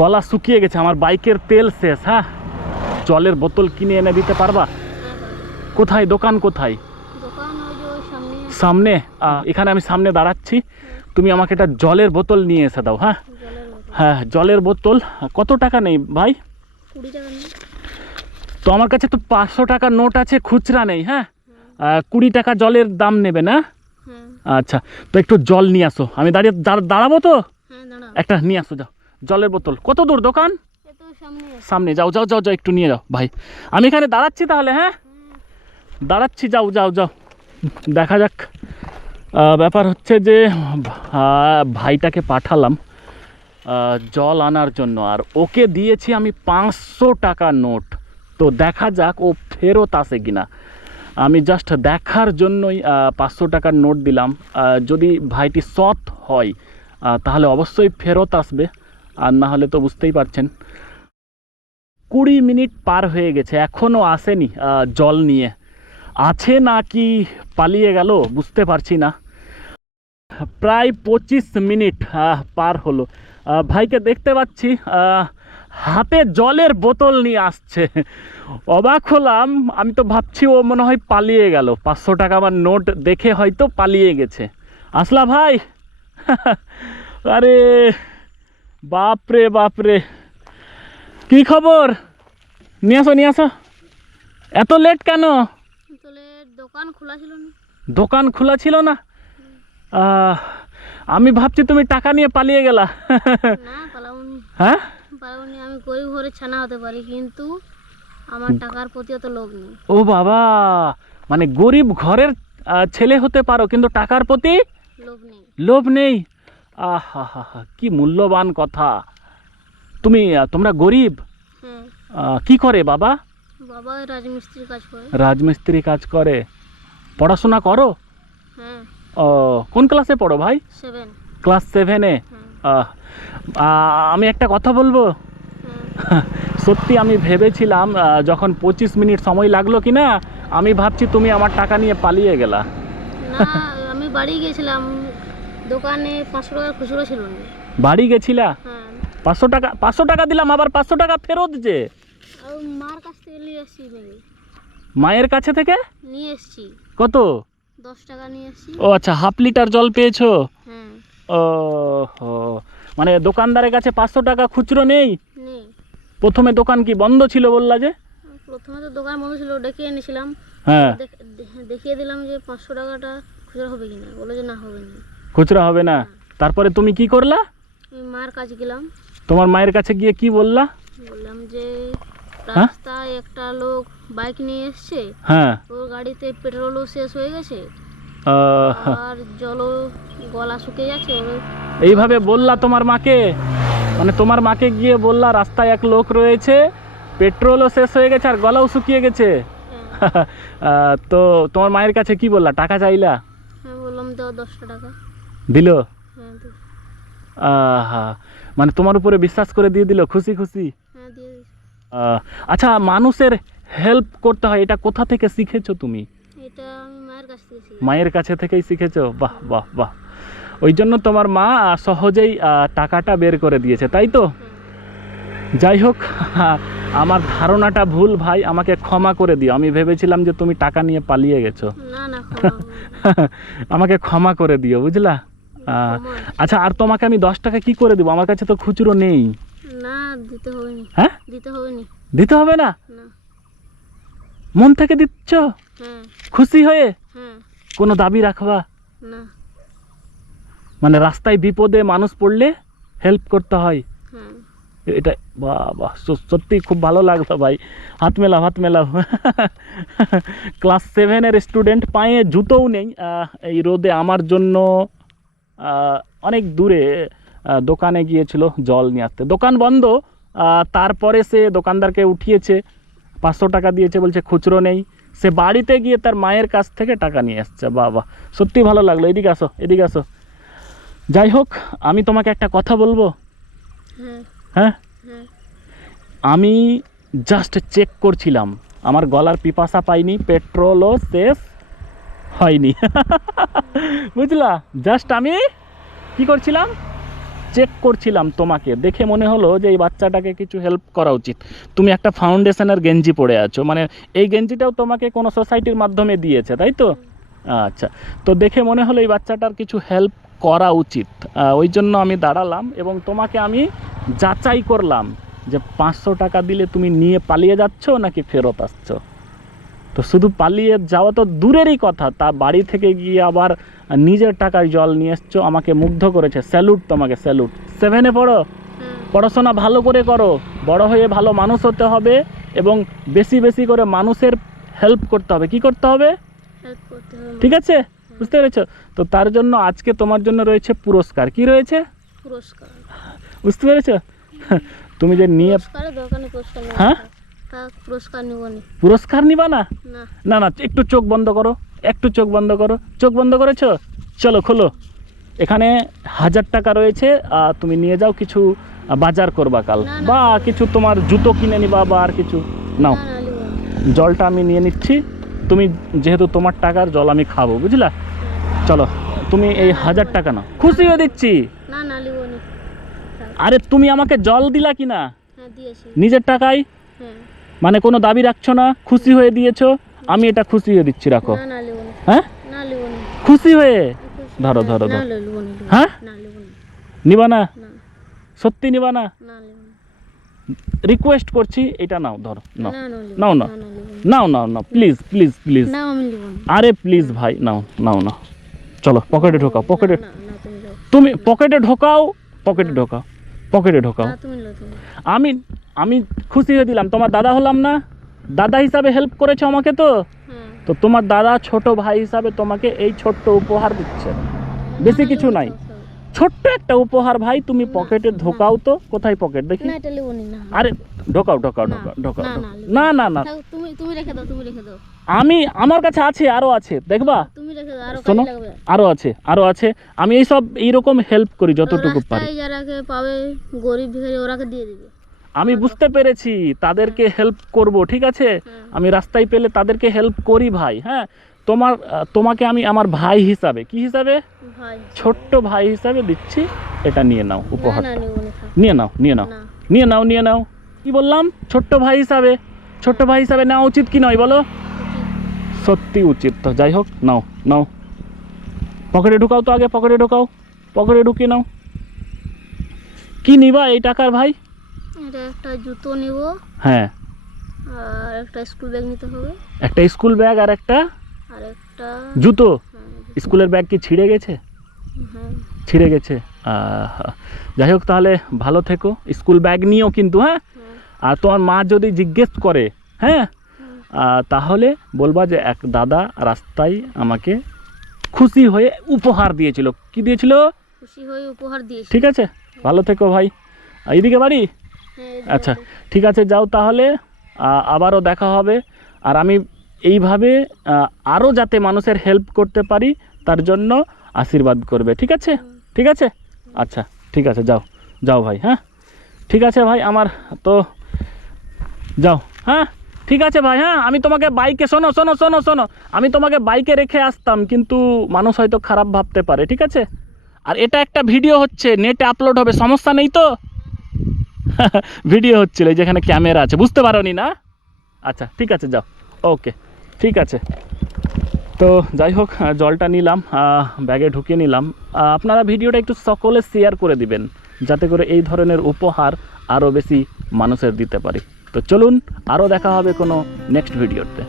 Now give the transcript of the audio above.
গলা শুকিয়ে গেছে, আমার বাইকের তেল শেষ। হ্যাঁ, জলের বোতল কিনে এনে দিতে পারবা? কোথায় দোকান, কোথায়? সামনে? এখানে আমি সামনে দাঁড়াচ্ছি, তুমি আমাকে একটা জলের বোতল নিয়ে এসে দাও। হ্যাঁ হ্যাঁ, জলের বোতল। কত টাকা নেই ভাই? 20 টাকা নেই তো আমার কাছে তো 500 টাকার নোট আছে, খুচরা নেই। হ্যাঁ, 20 টাকা জলের দাম নেবে না? আচ্ছা, তো একটু জল নিয়ে আসো, আমি দাঁড়াবো তো। একটা নিয়ে আসো, যাও জলের বোতল। কত দূর দোকান? সামনে। যাও যাও যাও যাও, একটু নিয়ে যাও ভাই, আমি এখানে দাঁড়াচ্ছি তাহলে। হ্যাঁ দাঁড়াচ্ছি, যাও যাও যাও। দেখা যাক। ব্যাপার হচ্ছে যে ভাইটাকে পাঠালাম জল আনার জন্য, আর ওকে দিয়েছি আমি 500 টাকার নোট। তো দেখা যাক ও ফেরত আসে কিনা। আমি জাস্ট দেখার জন্যই 500 টাকার নোট দিলাম। যদি ভাইটি সৎ হয় তাহলে অবশ্যই ফেরত আসবে, আর না হলে তো বুঝতেই পারছেন। 20 মিনিট পার হয়ে গেছে, এখনও আসেনি জল নিয়ে। আছে না কি পালিয়ে গেল বুঝতে পারছি না। প্রায় 25 মিনিট পার হলো। ভাইকে দেখতে পাচ্ছি হাতে জলের বোতল নিয়ে আসছে। অবাক হলাম, আমি তো ভাবছি ও মনে হয় পালিয়ে গেল, 500 টাকা আমার নোট দেখে হয়তো পালিয়ে গেছে। আসলা ভাই? আরে বাপরে বাপরে, কি খবর? নিয়ে আসো নিয়ে আসো। এত লেট কেন? দোকান খোলা ছিল না। দোকান খোলা ছিল না? আমি ভাবছি তুমি টাকা নিয়ে পালিয়ে গেলা। না পালাউনি। হ্যাঁ পালাউনি, আমি গরিব ঘরে ছানা হতে পারি কিন্তু আমার টাকার প্রতি অত লোভ নেই। ও বাবা, মানে গরিব ঘরের ছেলে হতে পারো কিন্তু টাকার প্রতি লোভ নেই। লোভ নেই? আহা হা হা, কি মূল্যবান কথা। তোমরা গরিব? কি করে বাবা? বাবা রাজমিস্ত্রির কাজ করে। রাজমিস্ত্রি কাজ করে। পড়াশোনা করো? হ্যাঁ। ও, কোন ক্লাসে পড়ো ভাই? 7। ক্লাস 7-এ? আমি একটা কথা বলবো। সত্যি আমি ভেবেছিলাম যখন 25 মিনিট সময় লাগলো কি না, আমি ভাবছি তুমি আমার টাকা নিয়ে পালিয়ে গেলা। না, আমি বাড়ি গেছিলাম, দোকানে 500 টাকা খুচরো ছিল না। বাড়ি গেছিলা? হ্যাঁ। 500 টাকা দিলাম, আবার 500 টাকা ফেরত যে? মার কাছ থেকে নিয়ে এসেছি। মায়ের কাছে থেকে নিয়ে এসেছি। কত? 10 টাকা নিয়ে এসেছি। ও আচ্ছা, হাফ লিটার জল পেয়েছো? হ্যাঁ। ও হো, মানে দোকানদারের কাছে 500 টাকা খুচরো নেই? নেই। প্রথমে দোকান কি বন্ধ ছিল বললা যে? প্রথমে তো দোকান বন্ধ ছিল, ডেকে এনেছিলাম। হ্যাঁ, দেখিয়ে দিলাম যে 500 টাকাটা খুচরা হবে কিনা, বলে যে না হবে না। খুচরা হবে না? তারপরে তুমি কি করলা? আমি মার কাছে গেলাম। তোমার মায়ের কাছে গিয়ে কি বললা? বললাম যে রাস্তায় একটা লোক বাইক নিয়ে এসছে, হ্যাঁ, ওর গাড়িতে পেট্রোলও শেষ হয়ে গেছে আর জলও, গলা শুকিয়ে যাচ্ছে। এইভাবে বললা তোমার মাকে? মানে তোমার মাকে গিয়ে বললা রাস্তায় এক লোক রয়েছে, পেট্রোলও শেষ হয়ে গেছে আর গলাও শুকিয়ে গেছে? তো তোমার মায়ের কাছে কি বললা? টাকা চাইলা? হ্যাঁ, বললাম দাও 10 টাকা। দিল? হ্যাঁ। আহা, মানে তোমার উপরে বিশ্বাস করে দিয়ে দিল, খুশি খুশি? হ্যাঁ, দিয়ে দিয়েছি। আচ্ছা, মানুষের হেল্প করতে হয়, এটা কোথা থেকে শিখেছো তুমি? এটা আমি মায়ের কাছ থেকে শিখেছি। মায়ের কাছে থেকেই শিখেছো? বাহ বাহ বাহ। ওই জন্য তোমার মা সহজেই টাকাটা বের করে দিয়েছে, তাই তো? যাই হোক, আমার ধারণাটা ভুল ভাই, আমাকে ক্ষমা করে দিও। আমি ভেবেছিলাম যে তুমি টাকা নিয়ে পালিয়ে গেছো। না না, আমাকে ক্ষমা করে দিও, বুঝলা? আচ্ছা, আর তোমাকে আমি 10 টাকা কি করে দিব? আমার কাছে তো খুচরো নেই। না, দিতে হবে না। হ্যাঁ, দিতে হবে না। দিতে হবে না? না। মন থেকে দিচ্ছ? হ্যাঁ। খুশি হয়ে? হ্যাঁ। কোনো দাবি রাখবা না। মানে রাস্তায় বিপদে মানুষ পড়লে হেল্প করতে হয়? হ্যাঁ। এটা বাহ বাহ, সত্যি খুব ভালো লাগলো ভাই। হাত মেলাও, হাত মেলাও। ক্লাস 7-এর স্টুডেন্ট, পায়ে জুতোও নেই এই রোদে আমার জন্য অনেক দূরে দোকানে গিয়েছিল জল নিয়ে আসতে। দোকান বন্ধ, তারপরে সে দোকানদারকে উঠিয়েছে, 500 টাকা দিয়েছে, বলছে খুচরো নেই। সে বাড়িতে গিয়ে তার মায়ের কাছ থেকে টাকা নিয়ে আসছে। বাহ বাহ, সত্যি ভালো লাগলো। এদিকে আসো, এদিকে আসো। যাই হোক, আমি তোমাকে একটা কথা বলবো। হ্যাঁ, আমি জাস্ট চেক করছিলাম, আমার গলার পিপাসা পাইনি, পেট্রোলও শেষ হয়নি। বুঝলা? জাস্ট আমি কি করছিলাম, চেক করছিলাম তোমাকে, দেখে মনে হলো যে এই বাচ্চাটাকে কিছু হেল্প করা উচিত। তুমি একটা ফাউন্ডেশনের গেঞ্জি পরে আছো, মানে এই গেঞ্জিটাও তোমাকে কোনো সোসাইটির মাধ্যমে দিয়েছে, তাই তো? আচ্ছা, তো দেখে মনে হলো এই বাচ্চাটার কিছু হেল্প করা উচিত, ওই জন্য আমি দাঁড়ালাম এবং তোমাকে আমি যাচাই করলাম যে 500 টাকা দিলে তুমি নিয়ে পালিয়ে যাচ্ছ নাকি ফেরত আসছো। তো শুধু পালিয়ে যাওয়া তো দূরেরই কথা, তা বাড়ি থেকে গিয়ে আবার নিজের টাকায় জল নিয়ে এসছো, আমাকে মুগ্ধ করেছে। স্যালুট তোমাকে, স্যালুট। 7-এ পড়ো, পড়াশোনা ভালো করে করো, বড় হয়ে ভালো মানুষ হতে হবে এবং বেশি বেশি করে মানুষের হেল্প করতে হবে। কি করতে হবে? হেল্প করতে হবে। ঠিক আছে, বুঝতে পেরেছো? তো তার জন্য আজকে তোমার জন্য রয়েছে পুরস্কার। কি রয়েছে? পুরস্কার। বুঝতে পেরেছো? তুমি যে নিয়ে পুরস্কারের দরকার নেই, পুরস্কার নেব। হ্যাঁ, পুরস্কার নিব না। পুরস্কার নিবা না? না। না না, একটু চোখ বন্ধ করো, একটু চোখ বন্ধ করো। চোখ বন্ধ করেছো? চলো খোলো। এখানে 1000 টাকা রয়েছে, তুমি নিয়ে যাও, কিছু বাজার করবা কাল, না, না। বা কিছু তোমার জুতো কিনে নিবা বা আর কিছু নাও। না, না, নিব না। জলটা আমি নিয়ে নিচ্ছি, তুমি যেহেতু তোমার টাকার জল আমি খাবো, বুঝলা? চলো, তুমি এই 1000 টাকা নাও, খুশি হয়ে দিচ্ছি। না, না, নিব না। আরে তুমি আমাকে জল দিলা কি না হ্যাঁ, দিয়েছি। নিজের টাকায়, হ্যাঁ। মানে কোনো দাবি রাখছো না, খুশি হয়ে দিয়েছো, আমি এটা খুশি হয়ে দিচ্ছি, রাখো। না, না, নিব না। হ্যাঁ, না, নিব না। খুশি হয়ে খুশি। ধরো, ধরো, না, ধরো। নিব না। হ্যাঁ? না, নিব না। নিবা না? না, সত্যি নিবা না? না, নিব না। রিকোয়েস্ট করছি, এটা নাও, ধরো, নাও, না, না, নিব নাও, না। নাও, না, নিব না। নাও, নাও, নাও, প্লিজ প্লিজ প্লিজ। না, আমি নিব না। আরে প্লিজ ভাই, নাও, নাও, নাও। চলো পকেটে ঢোকাও, পকেটে। না, না, তুমি যাও। তুমি পকেটে ঢোকাও, পকেটে ঢোকাও, পকেটে ঢোকাও। না, তুমি নাও, তুমি। আমি আমি খুশি হয়ে দিলাম, তোমার দাদা হলাম না, দাদা হিসাবে হেল্প করেছো আমাকে, তো হ্যাঁ। তো তোমার দাদা ছোট ভাই হিসাবে তোমাকে এই ছোট্ট উপহার দিচ্ছে, বেশি কিছু নাই, ছোট্ট একটা উপহার ভাই। তুমি পকেটে ঢোকাও তো, কোথায় পকেট দেখি? না, এটা নিব না। আরে ঢোকাও, ঢোকাও, না, ঢোকাও, ঢোকাও, না, ঢোকাও। না, না না না, থাক, তুমি রেখে দাও, তুমি রেখে দাও। আমার কাছে আছে, আরো আছে, দেখবা? তুমি রেখে দাও, আরো শোনো, কাজে লাগবে। আরো আছে, আরো আছে। আমি এইরকম হেল্প করি যতটুকু পারি। রাস্তায় যারাকে পাবে, গরিব ভিখারি, ওরাকে দিয়ে দিবে। আমি বুঝতে পেরেছি, তাদেরকে হেল্প করব, ঠিক আছে? আমি রাস্তায় পেলে তাদেরকে হেল্প করি ভাই। হ্যাঁ, তোমাকে আমি আমার ভাই হিসাবে, কি হিসাবে? ভাই। ছোট্ট ভাই হিসাবে দিচ্ছি, এটা নিয়ে নাও, না, উপহার। না, নিব না, থাক। নিয়ে নাও, নিয়ে নাও, না। নিয়ে নাও, নিয়ে নাও। কি বললাম? ছোট্ট ভাই হিসাবে, ছোট্ট ভাই হিসাবে নেওয়া উচিত কি নয় বলো? সত্যি উচিত। তো যাই হোক, নাও, নাও, পকেটে ঢুকাও তো, আগে পকেটে ঢুকাও, পকেটে ঢুকিয়ে নাও। কি নিবা এই টাকার ভাই? এটা একটা জুতো নিব, হ্যাঁ, আর একটা স্কুল ব্যাগ নিতে হবে, একটা স্কুল ব্যাগ আর একটা আর একটা জুতো। হ্যাঁ, স্কুলের ব্যাগ কি ছিঁড়ে গেছে? হ্যাঁ। ছিঁড়ে গেছে। যাই হোক, তাহলে ভালো থেকো, স্কুল ব্যাগ নিও কিন্তু, হ্যাঁ? আর তোমার মা যদি জিজ্ঞেস করে, হ্যাঁ, তাহলে বলবা যে এক দাদা রাস্তায় আমাকে খুশি হয়ে উপহার দিয়েছিল। কি দিয়েছিল? খুশি হয়ে উপহার দিয়েছি। ঠিক আছে, ভালো থেকো ভাই। এইদিকে বাড়ি? হ্যাঁ, এই যে আচ্ছা, বাড়ি। ঠিক আছে, যাও তাহলে, আবারও দেখা হবে। আর আমি এইভাবে আরও যাতে মানুষের হেল্প করতে পারি তার জন্য আশীর্বাদ করবে, ঠিক আছে? ঠিক আছে, আচ্ছা, ঠিক আছে, যাও, যাও ভাই। হ্যাঁ, ঠিক আছে ভাই, আমার তো যাও। হ্যাঁ, ঠিক আছে ভাই। হ্যাঁ, আমি তোমাকে বাইকে, শোনো শোনো শোনো শোনো, আমি তোমাকে বাইকে রেখে আসতাম, কিন্তু মানুষ হয়তো খারাপ ভাবতে পারে, ঠিক আছে? আর এটা একটা ভিডিও হচ্ছে, নেটে আপলোড হবে, সমস্যা নেই তো? ভিডিও হচ্ছিল, এই যেখানে ক্যামেরা আছে, বুঝতে পারোনি না? আচ্ছা, ঠিক আছে, যাও, ওকে, ঠিক আছে। তো যাই হোক, জলটা নিলাম, ব্যাগে ঢুকিয়ে নিলাম। আপনারা ভিডিওটা একটু সকলে শেয়ার করে দিবেন, যাতে করে এই ধরনের উপহার আরও বেশি মানুষের দিতে পারি। তো চলুন, আরও দেখা হবে কোনো নেক্সট ভিডিওতে।